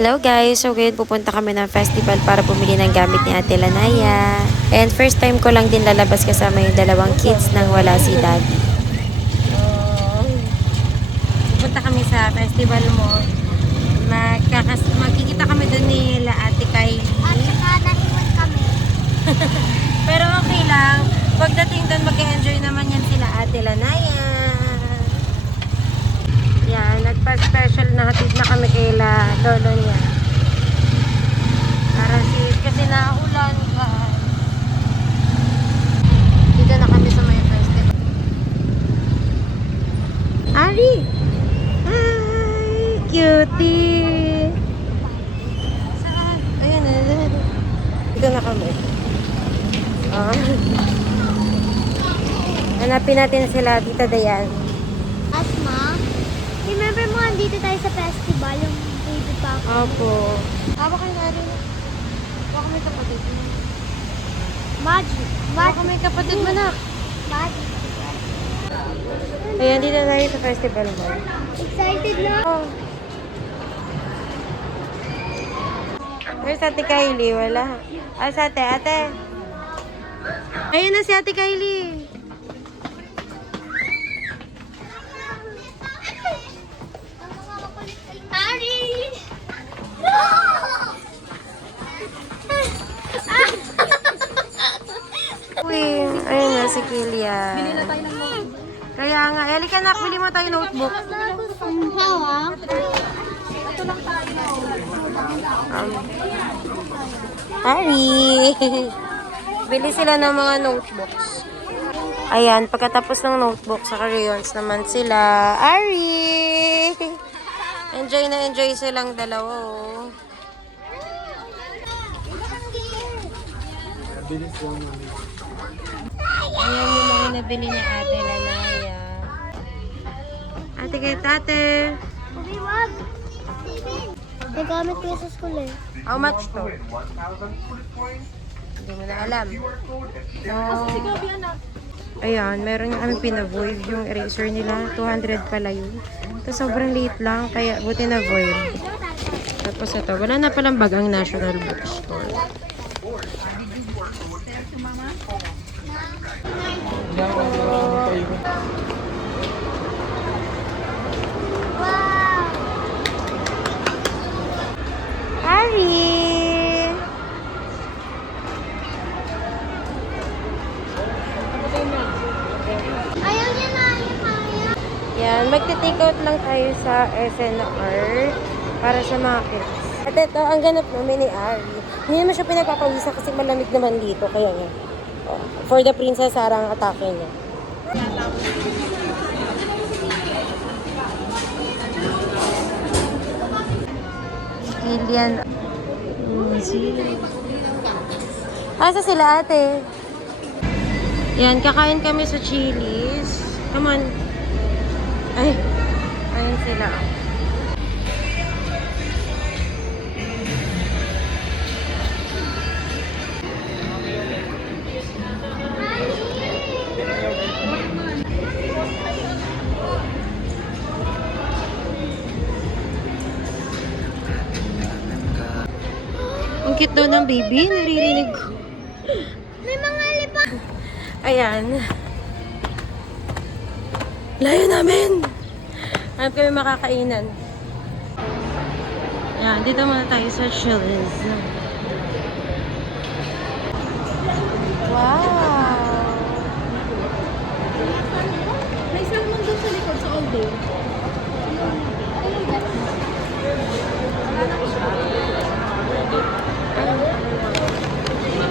Hello guys! So ngayon pupunta kami ng festival para bumili ng gamit ni Ate Lanaya. And first time ko lang din lalabas kasama yung dalawang kids nang wala si Daddy. Pupunta kami sa festival mo. Magkikita kami doon ni Ate Kylie. At saka naiwan kami. Pero okay lang. Pagdating doon mag-enjoy naman yan sila Ate Lanaya. Yan, nagpa-special na hatid na kami kay lolo niya. Kasi naulan ka. Dito na kami sa may festival. Ari! Hi! Cutie! Saan? Ayan na. Dito na kami. Hanapin natin sila Tita Dayan. Asma, remember mo, andito tayo sa festival, yung baby pa ako. Opo. Haba kayo na rin. Baka may kapatid mo. Magic. Baka may kapatid mo na. Magic. Ayan, dito tayo sa festival mo. Excited na. Oh. Where's Ate Kylie? Wala. Ah, sa ate. Ayan na si Ate Kylie. Ari! Uy, ayun na si Kilian. Bili na tayo ng notebook. Kaya nga, Elika nak, bili mo tayo notebook. Ari! Bili sila ng mga notebooks. Ayan, pagkatapos ng notebook sa crayons naman sila. Ari! Enjoy na enjoy silang dalawa. Oh. Ayan yung mga nabili ni Ate Lanaya. Ate kay tate. Ubi, wag. Nagamit ko yun sa school eh. How much to? Hindi mo na alam. Ayan, meron nga kami pinavoid yung eraser nila. 200 pala yun. Ito sobrang liit lang, kaya buti na void. Tapos ito, wala na palang bag ang National Bookstore. Wow! Harry! Ayaw niya na, ayaw. Yan, magte-take out lang tayo sa SNR para sa mga kids. At ito, ang ganap namin ni Ari. Hindi naman siya pinagpapawisan kasi malamig naman dito. Kaya nga, for the Princess Sarah ang atake niya. Kilian. Asa sila ate? Yan, kakain kami sa Chili's. Come on. Ay, ayun sila. Ang cute daw ng baby, naririnig ko. May mga lipa. Ayan. Layo namin! Hanap kami makakainan. Ayan, dito muna tayo sa Chili's. Wow! May salmon doon sa likod sa all day.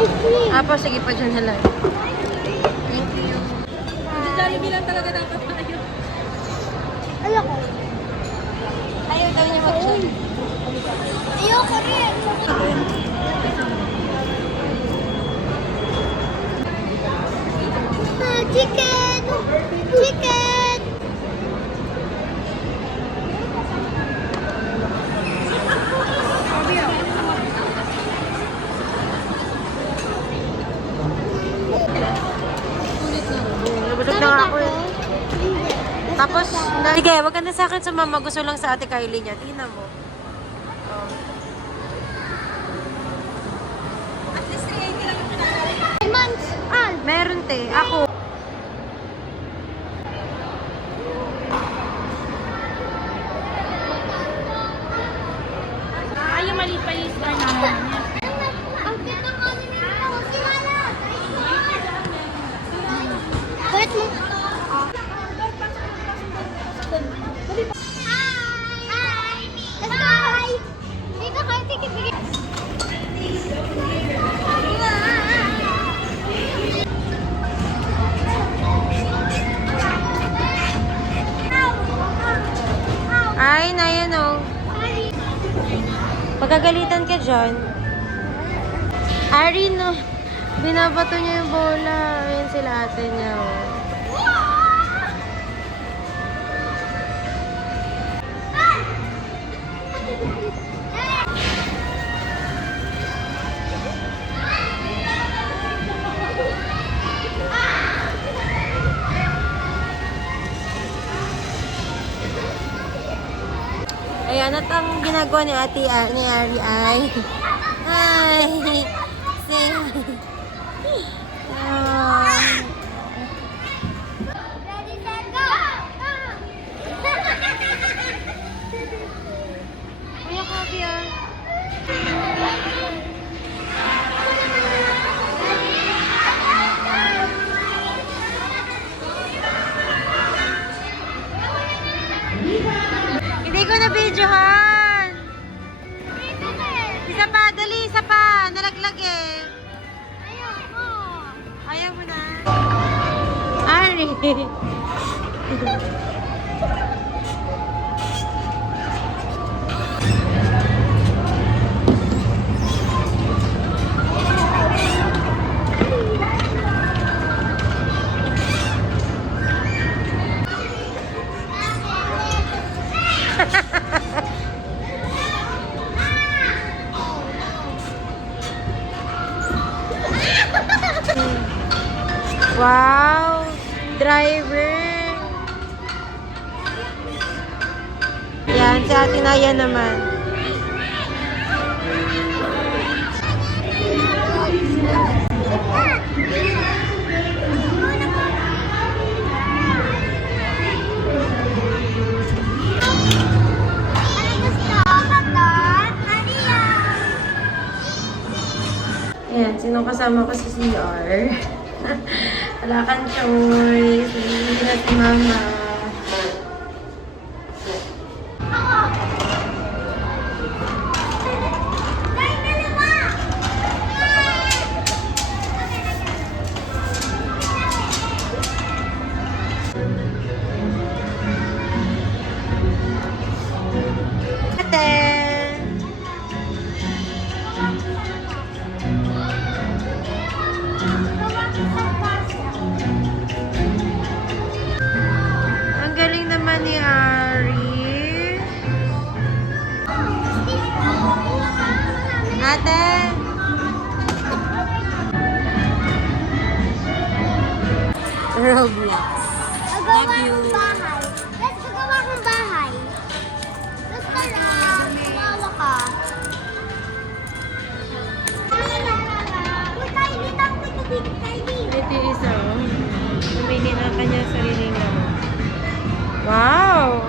Ice cream. Apo, sige pa dyan na lang. Thank you. Jollibee lang talaga dapat tayo. Ayoko. Ayaw daw niya mag-shop. Ayoko rin. Chicken! Chicken! Nabulog na nga ako eh. Tapos, sige, wag ka na sa akin sumama. Gusto lang sa Ate Kylie niya. Tingnan mo. Oh. ate. Ako. Ay, yung maliit pa yung star namin. Ang cute ng ano nito. Sinala. Kulit mo. Hi! Let's go! Hi! Dito kayo, tikibigay. Ay, na yan oh. Pagkagalitan ka dyan. Ari, no. Binabato niya yung bola. Ayan sila ate niya oh. Ayan, at ang ginagawa ni ate, ni Ari ay, say, Ready, set, go! Kuya Kobe ah. Hindi ko na videohan. Isa pa, dali, isa pa. Nalaglag eh. Ayaw mo na. Ari. Wow! Driver! Yan, si Ate Naya naman. Ano gusto? Katot? Maria! Ayan, sinong kasama ko sa CR? Wala kang choice. Hindi na si Mama. Ate! Ang galing naman ni Ari. Ate! Roblox. Gagawa akong bahay. Let's gagawa akong bahay. Basta lang, gumawa ka. Uy, Kylie, tapos ko dito, Kylie. Ito yung isa, oh. Pumili na kanya sariling ano. Wow!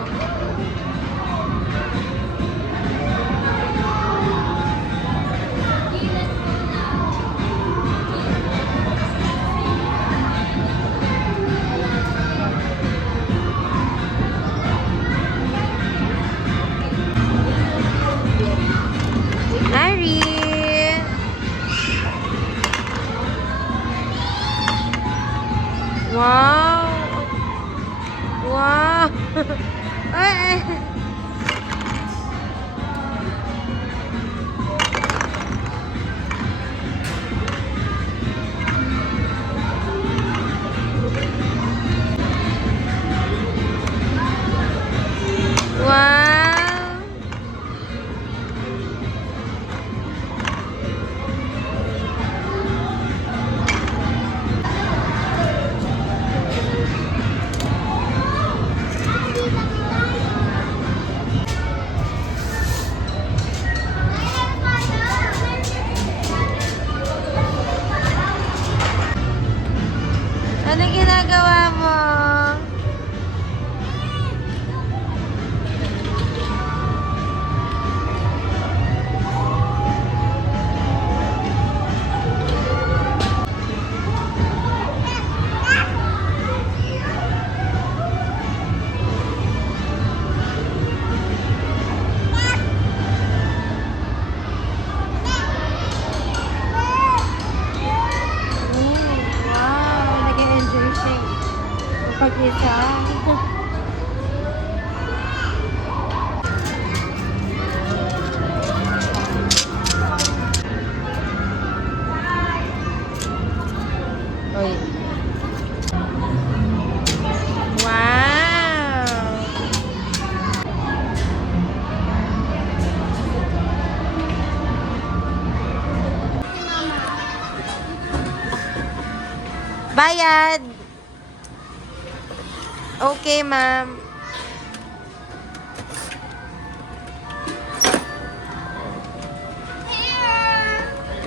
Bayad. Okay, ma'am.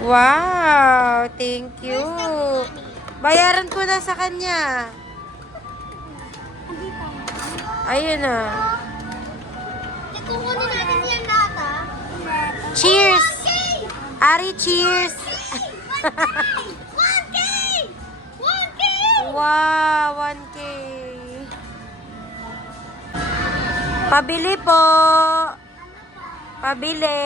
Wow, thank you. Bayaran ko na sa kanya. Ayun na. Kukunin natin yan lahat, ah. Cheers! Okay! Ari, cheers! 1K! 1K! Wow, 1K. Pabili po. Pabili.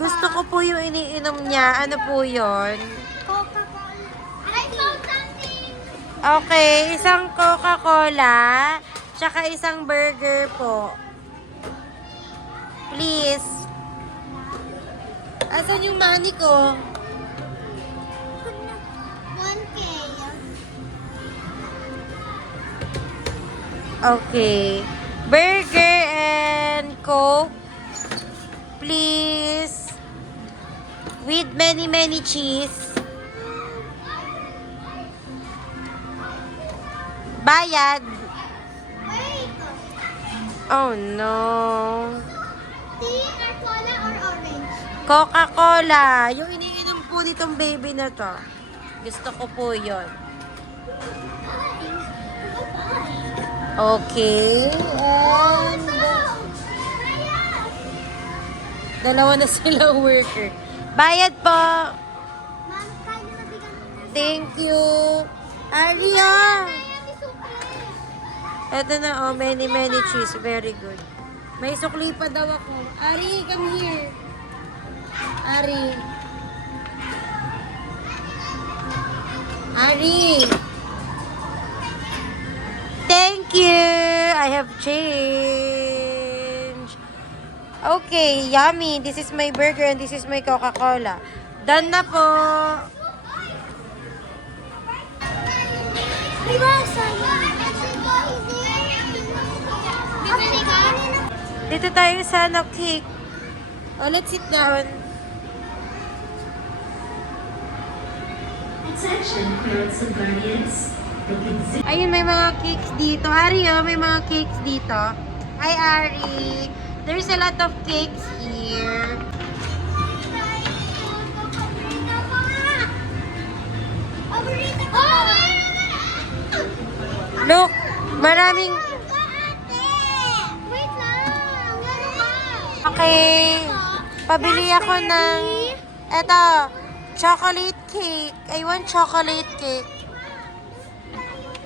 Gusto ko po yung iniinom niya. Ano po yun? Coca-Cola. I found something! Okay, isang Coca-Cola, tsaka isang burger po. Please. Asan yung money ko? 1K. Okay. Burger and Coke. Please. With many cheese. Bayad. Wait! Oh no. Tea or cola or orange? Coca-Cola. Yung iniinom po nitong baby na to. Gusto ko po yon. Okay. And dalawa na silang worker. Bayad po. Ma'am, kaya na bigyan mo na. Thank you. Aria. Kaya may sukli. Ito na, oh, many cheese. Very good. May sukli pa daw ako. Ari, come here. Ari. Ari. Thank you. I have change. Okay, yummy. This is my burger and this is my Coca-Cola. Done na po. Dito tayo sa cake. Oh, let's sit down. Attention, parents and guardians. The kids Ayun, may mga cakes dito. Ari, oh, may mga cakes dito. Hi, Ari. There's a lot of cakes here. Look, maraming... Wait lang. Okay. Pabili ako ng... Eto, chocolate cake. I want chocolate cake.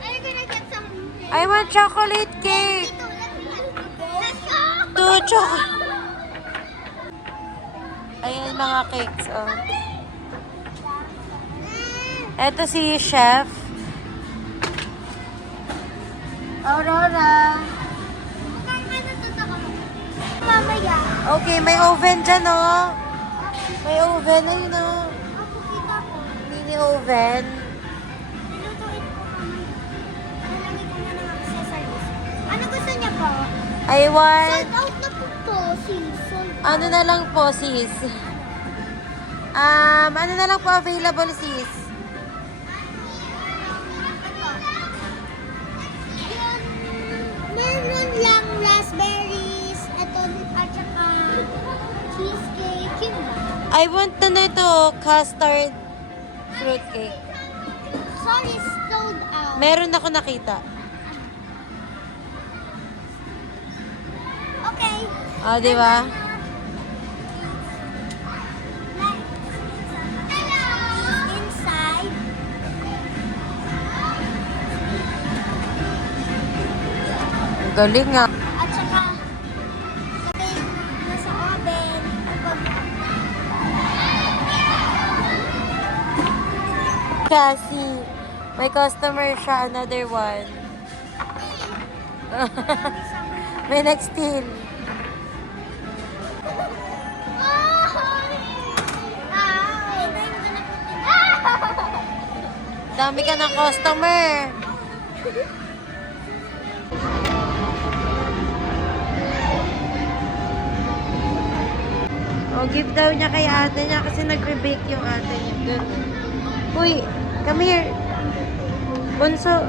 Are you gonna get some? I want chocolate cake. Let's go. Two chocolate. Ayan, mga cakes, oh. Eto si Chef. Aurora. Mamaya. Okay, may oven dyan, oh. May oven, ayun, oh. Ako kita ko. Mini oven. Nilutuin ko mamaya. Nalamig ko na ng accessories. Ano gusto niya po? I want... Sold out na po sis. Sold out. Ano na lang po, sis? Ano na lang po available, sis? Meron lang raspberries, ito at saka cheesecake, yun lang. I want na ito, custard fruit cake. Sorry, sold out. Meron ako nakita. Okay. Oh, di ba? Inside. Ang galing nga. At saka, lagay na sa oven. Kasi, may customer siya, another one. May next steal. Dami ka ng customer. O, give daw niya kay ate niya kasi nagre-bake yung ate niya. Ganun. Uy, come here. Bunso.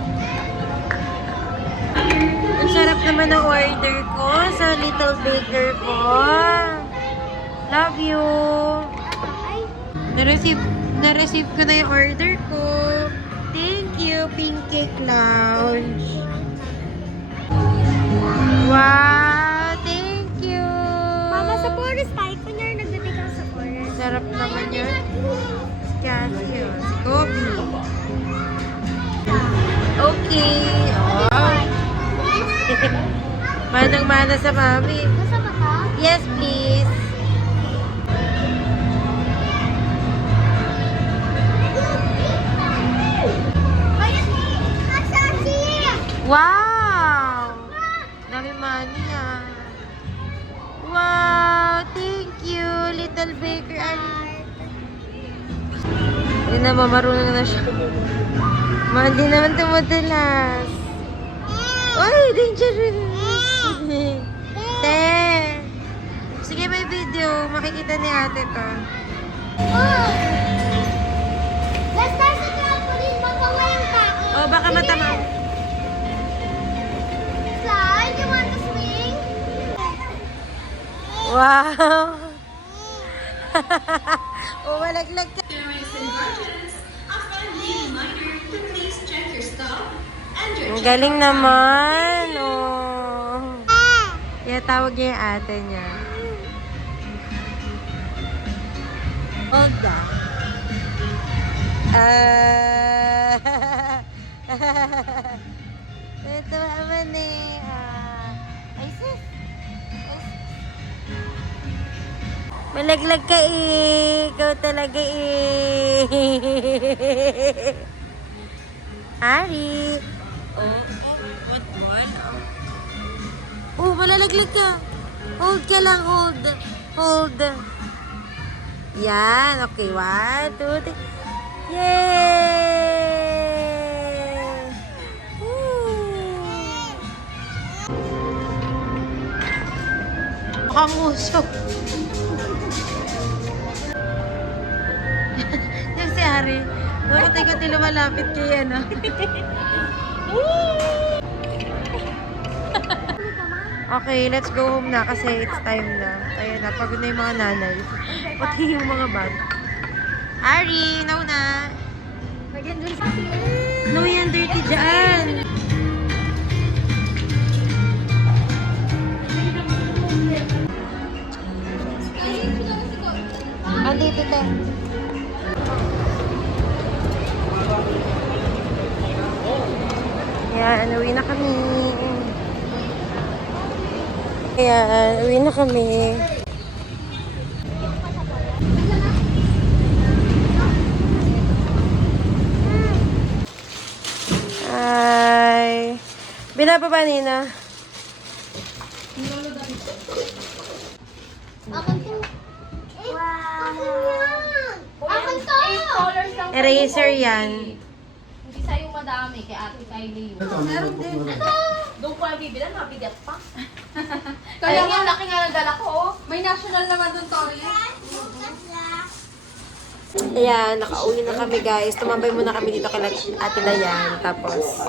Ang sarap naman ng order ko sa Little Baker ko. Love you. Na-receive ko na yung order ko. Thank you, Pink Cake Lounge. Wow, thank you. Mama, sa forest tayo. Kunyari, nagdating ka sa forest. Sarap naman yun. Si Cassie, oh. Si Kobe. Okay. Oh. Manang-mana sa mami. Nasa mata? Yes, please. Wow! Dami money ah. Wow! Thank you, Little Baker. Hindi na, marunong na siya. Hindi naman tumutulas. Uy, dangerous! Te! Sige, may video. Makikita ni ate to. Oh! Let's start sa trampoline. Baka ngayong tao. Oh, baka matama. Slide, you want to swing? Wow! Oh, malaglag ka. Ang galing naman. Oh. Kaya tawag niya yung ate niya. Olga. Ito naman eh. Ay, sis. Malaglag ka eh. Ikaw talaga eh. Ari. Oh, malalaglag ka. Hold ka lang, hold. Hold. Yan, okay. 1, 2, 3. Yay! Woo! Mukhang uso. Yung si Ari. Nakatay ko lumalapit kay ano. Okay, let's go home na kasi it's time na. Ayun na, pagod na yung mga nanay. Pati yung mga bag. Ari, nauna. No, yan dirty dyan. Andito te. Yan, uwi na kami. Ayan, uwi na kami. Ay. Binababa nina. Akin to. Wow. Akin to. $8 lang. Eraser yan. Hindi sa'yo madami, kay Ate Kylie yun. Meron din. Doon ko ang bibilan, mabigat pa. Kaya nga, laki nga ng dala ko. Oh. May national naman doon, Tori. Ayan, nakauwi na kami guys. Tumambay muna kami dito kay Ate Dayan. Tapos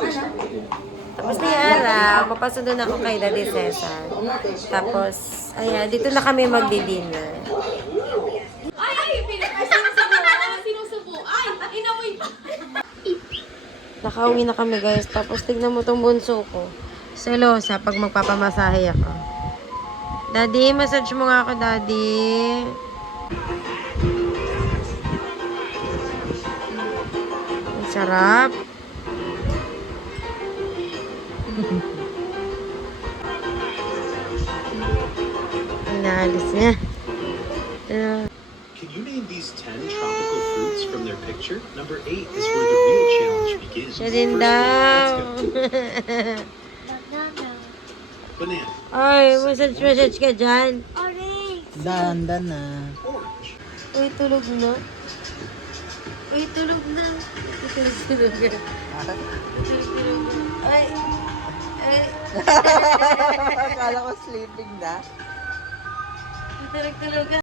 na yung araw. Mapasundo na ako kay Daddy Cesar. Tapos, ayan, dito na kami magdi-dinner. Ay! Sinusubo! Ay! Inamoy pa! Nakauwi na kami guys. Tapos tignan mo tong bunso ko. Selosa pag magpapamasahe ako. Daddy, massage mo nga ako, Daddy. Ang sarap. Inaalis niya. Can you name these 10 tropical fruits from their picture? Number 8 is where the real challenge begins. Siya din First daw. of all, let's go. Banana, Ay, massage ka dyan. Orange. Dahan-dahan na. orange, Uy, tulog na. Uy, tulog na. Tulog na. Ay. Ay. Akala ko sleeping na. Tulog ka.